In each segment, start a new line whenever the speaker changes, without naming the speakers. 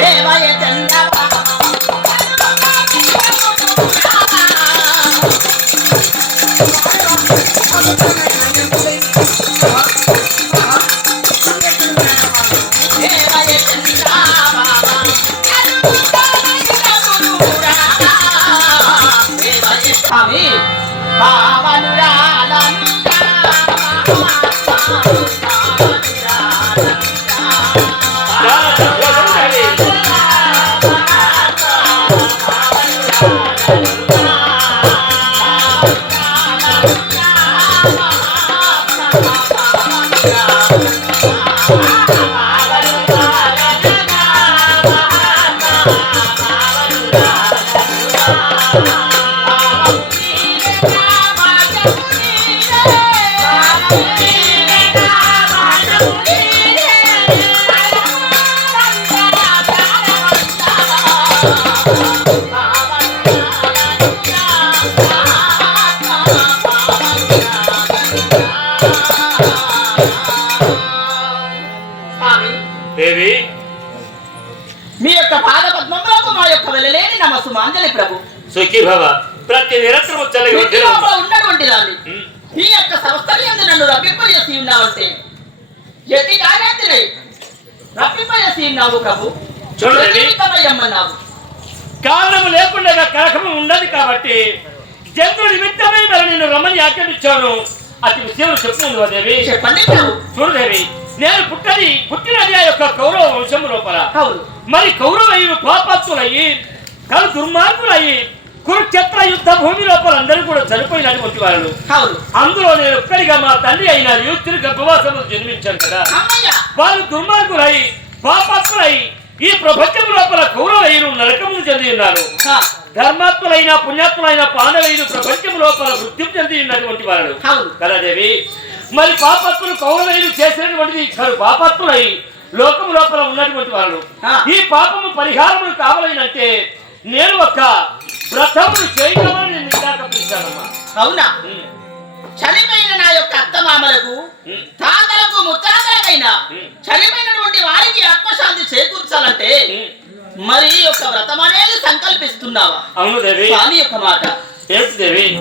దేవయ చంద్రవా మీ యొక్క పాద పద్మములకు మా యొక్క వెళ్ళలేని నమస్సు మాంజలి ప్రభు.
సుఖీ భవ ప్రతి
లోపల ఉన్నటువంటి దాన్ని. మీ యొక్క సంస్థలందు నన్ను రప్పింపజేసి ఉన్నావంటే ఎట్టి కార్యాత్రి రప్పింపజేసి ఉన్నావు ప్రభు.
చూడండి. కారణము లేకుండా కలకము ఉండదు కాబట్టి జంతు నిమిత్తమై మరి నేను రమ్మని ఆజ్ఞాపించాను. అతి విషయం చెప్తుంది దేవి?
చెప్పండి
చూడదేవి నేను పుట్టది పుట్టినది ఆ యొక్క కౌరవ వంశము లోపల
అవును.
మరి కౌరవయ్యులు పాపత్తులయ్యి కలు దుర్మార్గులయ్యి కురుక్షేత్ర యుద్ధ భూమి లోపల అందరూ కూడా చనిపోయినటువంటి వాళ్ళు. అందులో నేను ఒక్కడిగా మా తండ్రి అయిన యూత్రుని గర్భవాసంలో జన్మించాను కదా. వాళ్ళు దుర్మార్గులై పాపాత్ములై ఈ ప్రపంచం లోపల కౌరవయ్యులు నరకమును చెంది ఉన్నారు. ధర్మాత్ములైన పుణ్యాత్ములైన పాండవైన ప్రపంచం లోపల వృద్ధి చెంది ఉన్నటువంటి వాళ్ళు. కలదేవి మరి పాపత్తులు కౌరవైలు చేసినటువంటిది ఇచ్చారు పాపత్తులై లోకము లోపల ఉన్నటువంటి వాళ్ళు. ఈ పాపము పరిహారములు కావాలంటే నేను ఒక వ్రతములు చేయగలని నేను
అవునా? చనిపోయిన నా యొక్క అత్తమామలకు తాతలకు ముత్తాతలకైనా. చనిపోయినటువంటి వారికి ఆత్మశాంతి చేకూర్చాలంటే. మరి ఒక వ్రతం అనేది సంకల్పిస్తున్నావా?
అవును దేవి.
స్వామి యొక్క మాట.
దేవి?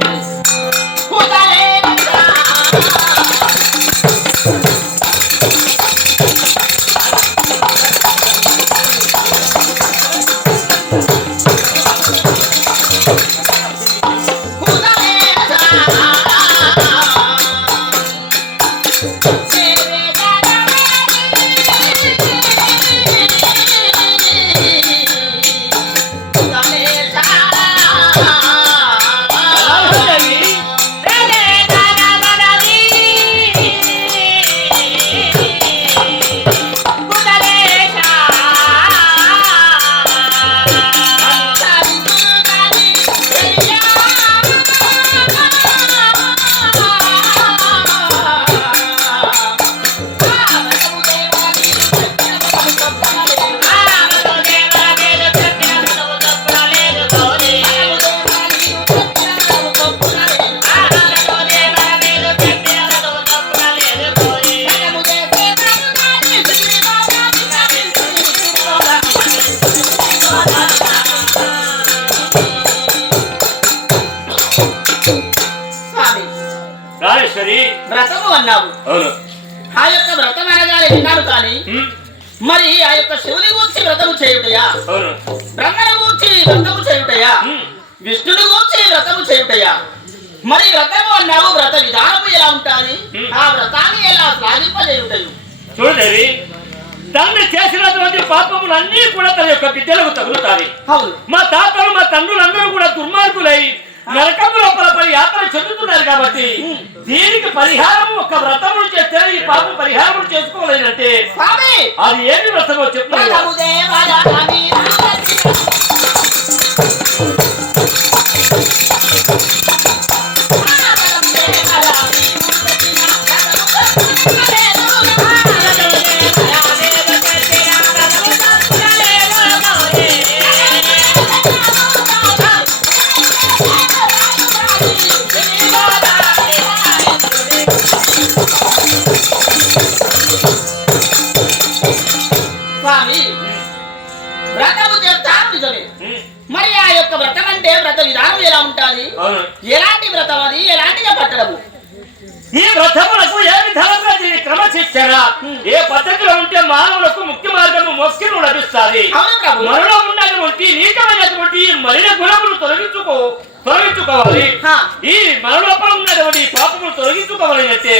వ్రతము అన్నావు.
అవును.
ఆ యొక్క వ్రతం అనగానే విన్నాను కానీ మరి ఆ యొక్క శివుని గూర్చి వ్రతము చేయుటయా? బ్రహ్మను గూర్చి వ్రతము చేయుటయా? విష్ణుని గూర్చి వ్రతము చేయుటయా? మరి వ్రతము అన్నావు వ్రత విధానము ఎలా
హ్మ్.
ఆ వ్రతాన్ని ఎలా సాధింపజేయుటయు?
చూడు దేవి తండ్రి చేసినటువంటి పాపములన్నీ కూడా తన యొక్క బిడ్డలకు తగులుతాయి. మా తాతలు మా తండ్రులందరూ కూడా దుర్మార్గులై నరకము లోపల పడి యాత్ర చెందుతున్నారు కాబట్టి దీనికి పరిహారం ఒక వ్రతములు చేస్తే ఈ పాపం పరిహారం
స్వామి!
అది ఏమి వ్రతమో స్వామి.
వ్రతము చేస్తారు నిజమే. మరి ఆ యొక్క వ్రతం అంటే వ్రత విధానం ఎలా
ఉంటుంది?
ఎలాంటి వ్రతం అది? ఎలాంటిగా పట్టడము?
ఈ వ్రతములకు ఏ విధంగా క్రమ శిక్షణ ఏ పద్ధతిలో ఉంటే మానవులకు ముఖ్య మార్గము మోక్షము లభిస్తుంది? మనలో ఉన్నటువంటి నీటమైనటువంటి మలిన గుణములు తొలగించుకో తొలగించుకోవాలి. ఈ మన లోపల ఉన్నటువంటి పాపములు తొలగించుకోవాలి అంటే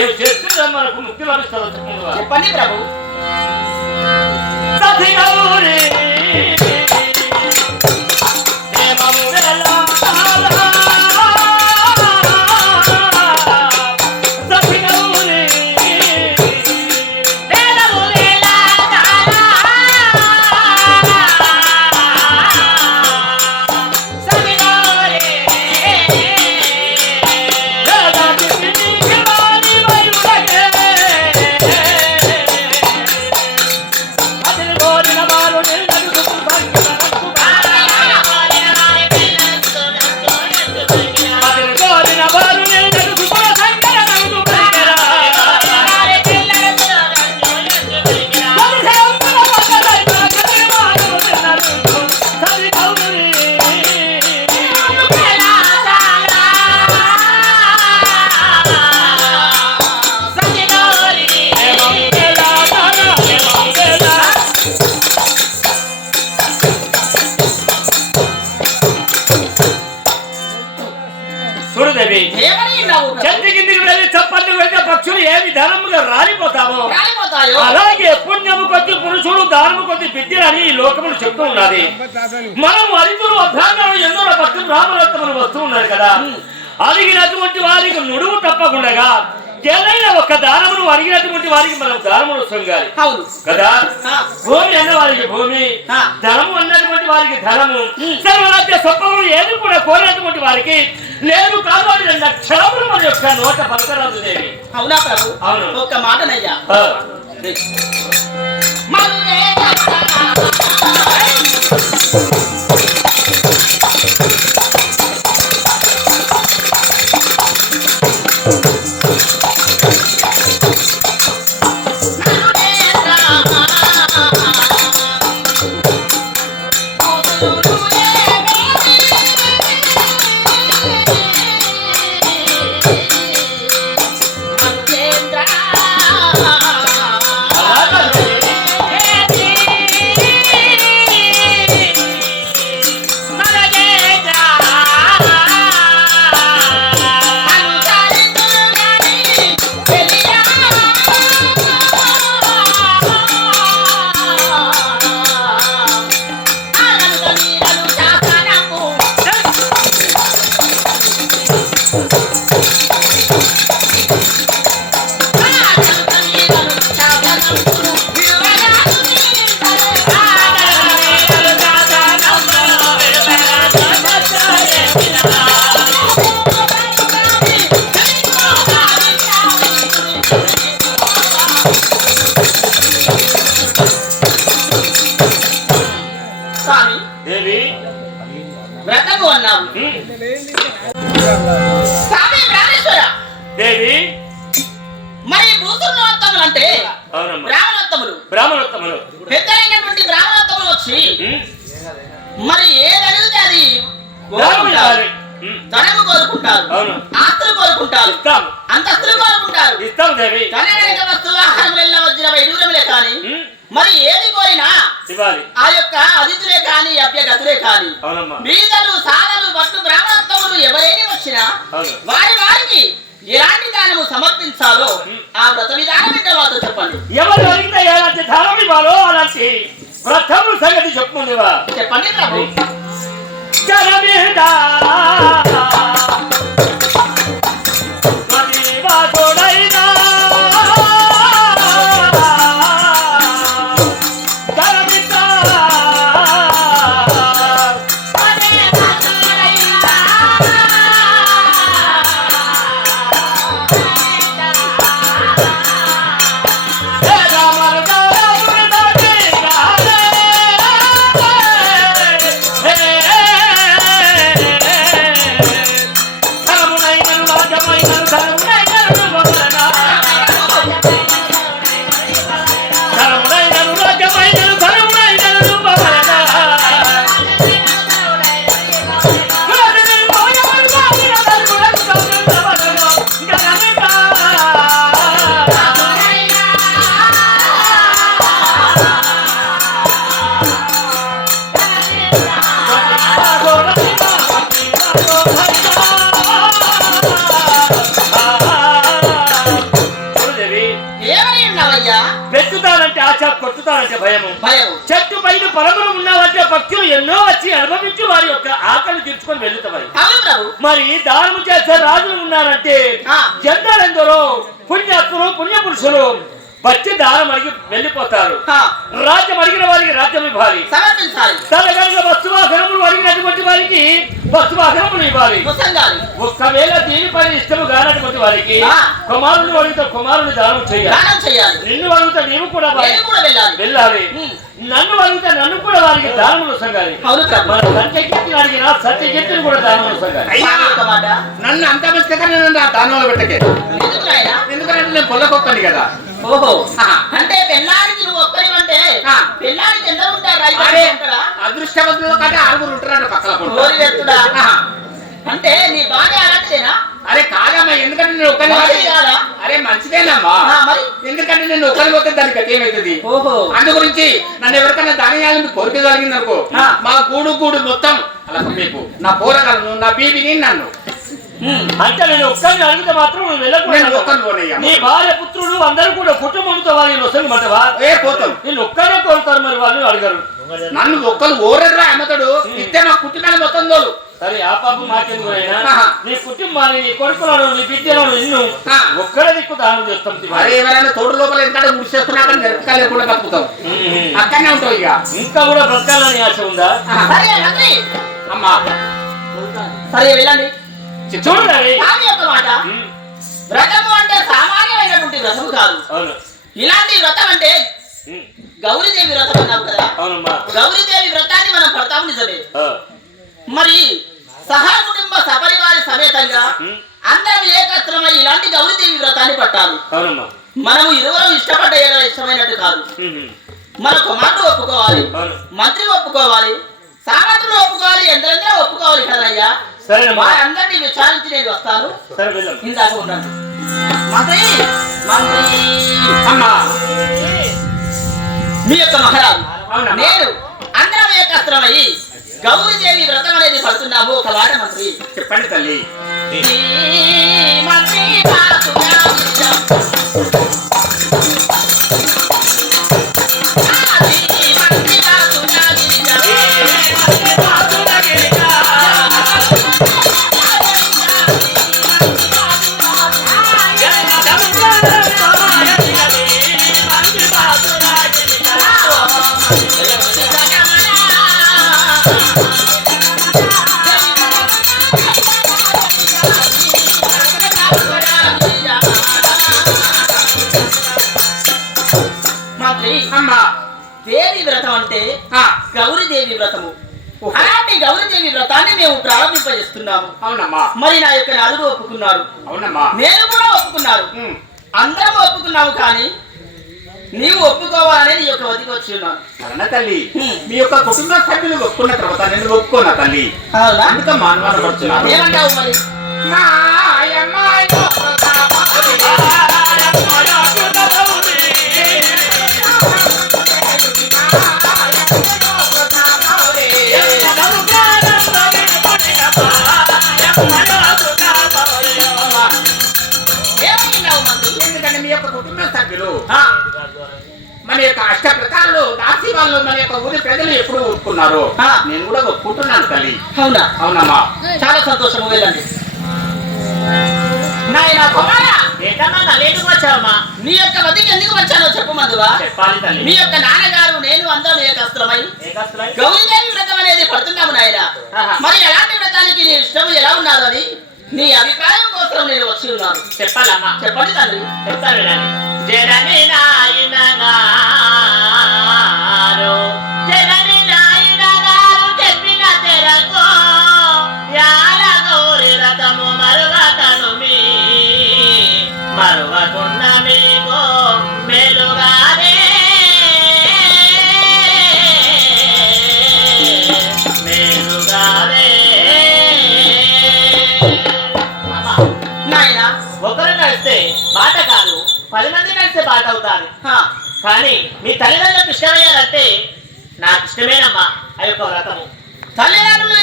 ఏం చేస్తున్నా మనకు ముఖ్య లభిస్తుంది? చెప్పండి
ప్రభు.
సతి మనం అరితులు అభ్యాంగాలు ఎందరో భక్తులు రామరత్నములు వస్తూ ఉన్నారు కదా? అడిగినటువంటి వారికి నుడువు తప్పకుండా ఏదైనా ఒక దానమును అడిగినటువంటి వారికి మనం దానమును సొంగాలి.
అవును.
కదా? భూమి అన్న వారికి భూమి. ధనము అన్నటువంటి వారికి ధనము సర్వరాజ్య స్వప్నము ఏది కూడా కోరినటువంటి వారికి లేదు కాదు అని రెండు అక్షరములు మన యొక్క నోట పలకరాదు దేవి.
అవునా ప్రభు?
అవును.
ఒక్క మాటనయ్యా. స్వామి బ్రాహ్మణోత్తములు. పెద్దలైనటువంటి బ్రాహ్మణోత్తములు వచ్చి. మరి ఏది అడిగితే అది. ధనము కోరుకుంటారు.
అవును.
ఆస్తులు కోరుకుంటారు. అంతస్తులు కోరుకుంటారు.
ఇస్తాము దేవి.
కనగడిక వస్తువులు ఆహారం వెళ్ళిన వచ్చిన వైడూరములే కాని. మరి ఏది కోరినా ఆ యొక్క అతిథులే కాని అభ్యగతులే కాని బీదలు సాధలు భక్తు బ్రాహ్మణోత్తములు ఎవరైనా వచ్చినా వారి వారికి ఎలాంటి దానము సమర్పించాలో ఆ వ్రత విధానం మాతో చెప్పండి.
ఎవరు అడిగితే ఎలాంటి ధనం ఇవ్వాలో అలాంటి ప్రథమ సంగతి చెప్పుకుందివా?
చెప్పండి ప్రభు.
మరి దానము చేసే రాజులు ఉన్నారంటే
ఆ.
ఎందరెందరో పుణ్యాత్ములు పుణ్య వచ్చి దానం అడిగి వెళ్ళిపోతారు.
ఆ,
రాజ్యం అడిగిన వారికి రాజ్యం ఇవ్వాలి.
సమర్పించాలి
తన కనుక వస్తువాహనములు అడిగినటువంటి వారికి వస్తువాహనములు ఇవ్వాలి. ఒక్కవేళ దీనిపైన ఇష్టము కానటువంటి వారికి
ఆ.
కుమారుని అడిగితే కుమారుని దానం చేయాలి. నిన్ను అడిగితే నీవు కూడా వారికి
నేను కూడా వెళ్ళాలి.
నన్ను అడిగితే నన్ను కూడా వారికి దానములు సంగాలి సంఖ్యకి అడిగిన సత్యజిత్తులు కూడా దానములు సంగాలి
నన్ను అంత ఆ దానంలో పెట్టకే. ఎందుకంటే నేను పొల్లకొక్కని కదా.
ఓహో. అంటే పెళ్ళానికి నువ్వు ఒక్కరి అంటే. పెళ్ళానికి ఎంత ఉంటారు
అదృష్టవంతులు కంటే ఆరుగురు
వెత్తుడా
ఆహా.
అంటే నీ భార్య అలాంటిదేనా
అరే కాదమ్మా ఎందుకంటే నేను
కాదా?
అరే మంచిదేనమ్మా ఎందుకంటే నేను ఒకరి పోతే దానికి ఏమవుతుంది
ఓహో
అందు గురించి నన్ను ఎవరికైనా దాని చేయాలని కోరిక కలిగింది అనుకో. మా గూడు గూడు మొత్తం అలా మీకు నా పోరగాలను నా బీబీని నన్ను.
అంటే నేను ఒక్కరిని అడిగితే మాత్రం నువ్వు వెళ్ళకూడదు. నీ భార్య పుత్రులు అందరూ కూడా కుటుంబంతో వారి వసలు మంటవా
ఏ పోతాం.
నేను ఒక్కరే కోరుతారు మరి వాళ్ళు అడగరు.
నన్ను ఒక్కరు ఓరర్రా అమ్మతాడు? ఇస్తే నా కుటుంబాన్ని మొత్తం తోలు.
సరే ఆ పాప మాకెందుకు. నీ కుటుంబాన్ని నీ కొడుకులను నీ బిడ్డలను నిన్ను. ఒక్కడే దిక్కు దానం చేస్తాం
అరే ఎవరైనా తోడు లోపల ఎందుకంటే ముడిచేస్తున్నాక నిరపకాయలు లేకుండా బతుకుతావు అక్కడనే ఉంటావు ఇక.
ఇంకా కూడా బ్రతకాలని ఆశ ఉందా?
అమ్మా.
సరే వెళ్ళండి. యొక్క మాట. వ్రతము అంటే సామాన్యమైనటువంటి వ్రతము కాదు.
అవును.
ఇలాంటి వ్రతం అంటే. గౌరీదేవి వ్రతం అన్నావు కదా.
అవునమ్మా.
గౌరీదేవి వ్రతాన్ని మనం పడతాము నిజమే. మరి సహా కుటుంబ సపరివారి సమేతంగా. అందరం ఏకత్రమై ఇలాంటి గౌరీదేవి వ్రతాన్ని పట్టాలి.
అవునమ్మా.
మనము ఇరువురం ఇష్టపడ్డ ఇష్టమైనట్టు కాదు. మన కుమారుడు ఒప్పుకోవాలి. మంత్రి ఒప్పుకోవాలి. సామంతులు ఒప్పుకోవాలి ఎందరెందరో ఒప్పుకోవాలి కదయ్యా? వారందరినీ విచారించి నేను వస్తాను. ఇందాక ఉన్నాను మంత్రి మంత్రి.
అమ్మా.
మీ యొక్క మహారాజు. నేను అందరం ఏకత్రమై గౌరీదేవి వ్రతం అనేది పడుతున్నాము. ఒక వాట మంత్రి.
చెప్పండి తల్లి.
మంత్రి ప్రారంభింపజేస్తున్నాము
అవునమ్మా.
మరి నా యొక్క నాదుడు ఒప్పుకున్నారు.
అవునమ్మా.
నేను కూడా ఒప్పుకున్నారు. అందరం ఒప్పుకున్నాము కానీ నీవు ఒప్పుకోవాలనే నీ యొక్క వదికి వచ్చి ఉన్నాను.
తల్లి. మీ యొక్క కుటుంబ సభ్యులు ఒప్పుకున్న తర్వాత నేను ఒప్పుకోనా తల్లి?
అవునా?
అందుకే మానవాళ్ళు పడుతున్నారు.
ఏమంటావు మరి?
యొక్క కుటుంబ సభ్యులు.
ఆ,
మన యొక్క అష్ట ప్రకారాలు దాసి వాళ్ళు మన యొక్క ఊరి ప్రజలు ఎప్పుడు ఒప్పుకున్నారు. నేను కూడా ఒప్పుకుంటున్నాను తల్లి.
అవునా?
అవునమ్మా.
చాలా సంతోషము వెళ్ళండి నాయన కుమారా!
ఏంటమ్మా ఎందుకు వచ్చావమ్మా?
నీ యొక్క వదికి ఎందుకు వచ్చానో చెప్పు మధువా
చెప్పాలి తల్లి.
మీ యొక్క నాన్నగారు నేను అందరం ఏకస్త్రమై? గౌరీదేవి వ్రతం అనేది పడుతున్నాము నాయన. మరి ఎలాంటి వ్రతానికి నీ ఇష్టం ఎలా ఉన్నదని నీ అభిప్రాయం కోసం నేను వచ్చి ఉన్నాను.
చెప్పాలమ్మా.
చెప్పండి తండ్రి.
చెప్తాను జనని నాయన
హా,
కానీ మీ తల్లిదండ్రులకు ఇష్టమయ్యారంటే నాకు ఇష్టమేనమ్మా ఆ యొక్క వ్రతము.
తల్లిదండ్రులు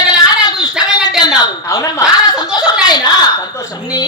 ఎడలా నాకు ఇష్టమైనట్టు అన్నావు.
అవునమ్మా.
సంతోషం నాయన.
సంతోషం.
నీ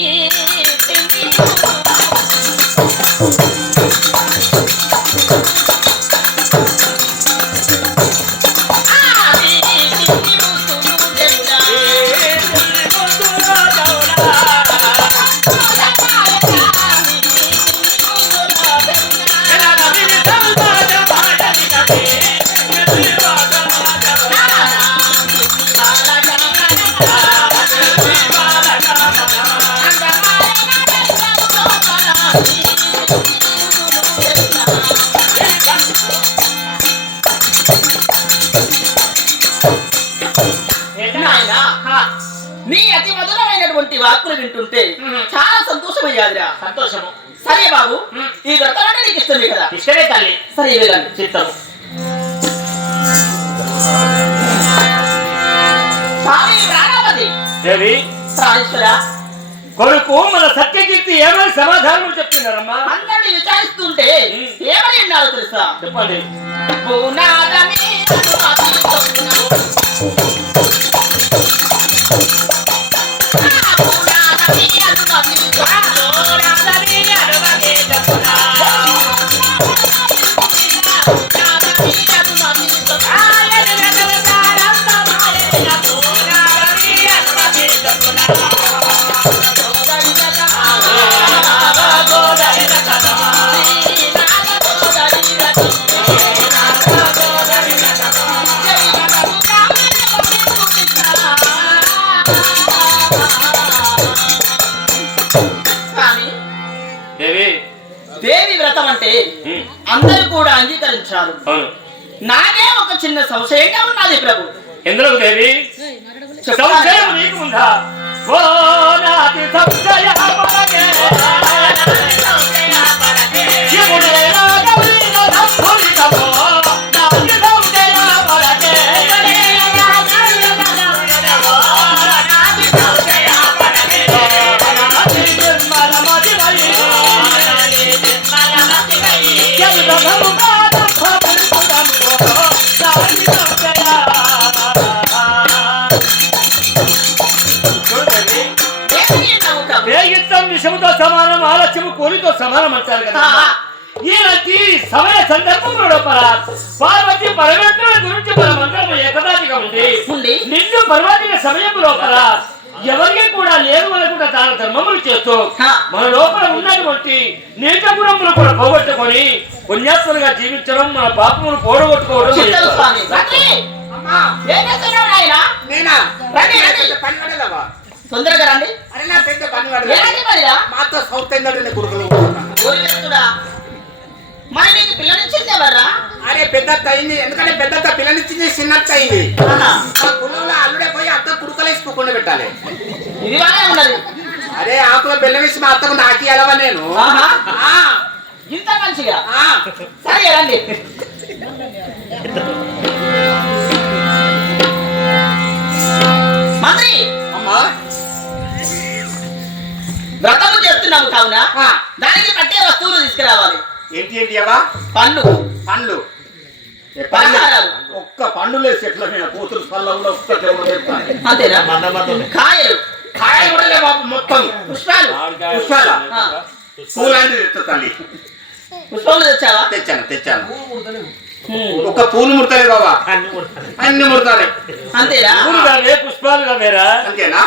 ఇస్తుంది కదా
ఇష్టమే తల్లి.
సరే వెళ్ళండి ప్రాణాపతి
దేవి కొడుకు మన సత్యకీర్తి ఏమని సమాధానం చెప్తున్నారమ్మా?
అందరినీ విచారిస్తుంటే ఏమని ఉన్నారు తెలుసా?
చెప్పండి. దేవి.
దేవి వ్రతం అంటే అందరూ కూడా అంగీకరించారు. నాకే ఒక చిన్న సంశయంగా ఉన్నది ప్రభు.
ఎందుకు దేవి? సంశయం నీకు ఉందా? ఓ నాతి సంశయ మనకే. సమానం ఆలస్యము కోలితో సమానం అంటారు కదా. ఈనాటి సమయ సందర్భంలో లోపల పార్వతి పరమేశ్వరుల గురించి మనమందరం ఏకదాటిగా ఉంది. నిన్ను పర్వతిక సమయం లోపల ఎవరికి కూడా లేరు అనుకుంటే దాన ధర్మములు చేస్తూ. మన లోపల ఉన్నటువంటి నీచ గుణములు కూడా పోగొట్టుకొని పుణ్యాత్మలుగా జీవించడం మన పాపములు పోడగొట్టుకోవడం
నేనా?
తొందరగా రండి.
అరే నా పెద్ద పని మాతో సౌత్ ఇండియన్ కొడుకులు.
మరి నీకు పిల్లనిచ్చింది ఎవర్రా
అరే పెద్ద అయింది. ఎందుకంటే పెద్ద పిల్లనిచ్చింది చిన్నత్త అయింది. కులంలో అల్లుడే పోయి అత్త కుడుకలేసుకోకుండా పెట్టాలి.
ఇది బాగా ఉన్నది.
అరే ఆకుల బెల్లం వేసి మా అత్తకు నాకి అలవా నేను
ఇంత మంచిగా. సరే రండి. కావున దానికి పట్టే వస్తువులు తీసుకురావాలి.
ఏంటి ఏంటి అవ్వా
పండ్లు.
పండ్లు. ఒక్క పండు లేదు చెట్ల మీద. కూతురు ఒక్క
అంతేనా? కాయలు.
కాయలు కూడా లేవు బాబు మొత్తం
పుష్పాలు.
పుష్పాల? పూలాంటి తల్లి.
పుష్పములు తెచ్చావా?
తెచ్చాను తెచ్చాను. ఒక్క పూలు ముడతలేదు బాబా అన్ని ముడతాయి
అంతేనా?
పుష్పాలుగా వేరా
అంతేనా.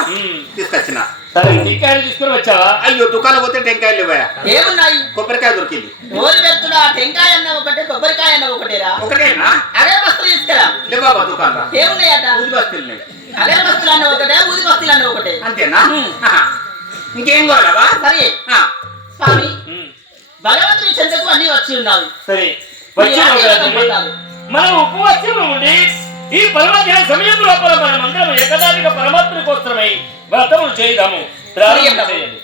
తీసుకొచ్చిన.
సరే టీకాయలు తీసుకుని వచ్చావా?
అయ్యో దుకాణం పోతే టెంకాయలు లేవా
ఏమున్నాయి?
కొబ్బరికాయ దొరికింది.
ఊరి వ్యక్తుడా టెంకాయ అన్న ఒకటే కొబ్బరికాయ అన్న ఒకటేరా?
ఒకటేనా?
అదే బస్తులు తీసుకురా.
లేవా దుకాణం
ఏమున్నాయట?
ఊది బస్తీలున్నాయి
అదే బస్తులు అన్న ఒకటే ఊది బస్తులు అన్న ఒకటే.
అంతేనా. ఇంకేం కావాలవా
సరే. స్వామి. భగవంతుని చెంతకు అన్ని వచ్చి ఉన్నావి
సరే. మనం ఉపవాసం ఉండి ఈ పరమాధ్యాయ సమయం లోపల మనం అందరం ఏకదాటిగా పరమాత్మ కోసమై వ్రతములు చేద్దాము ప్రారంభం చేయండి.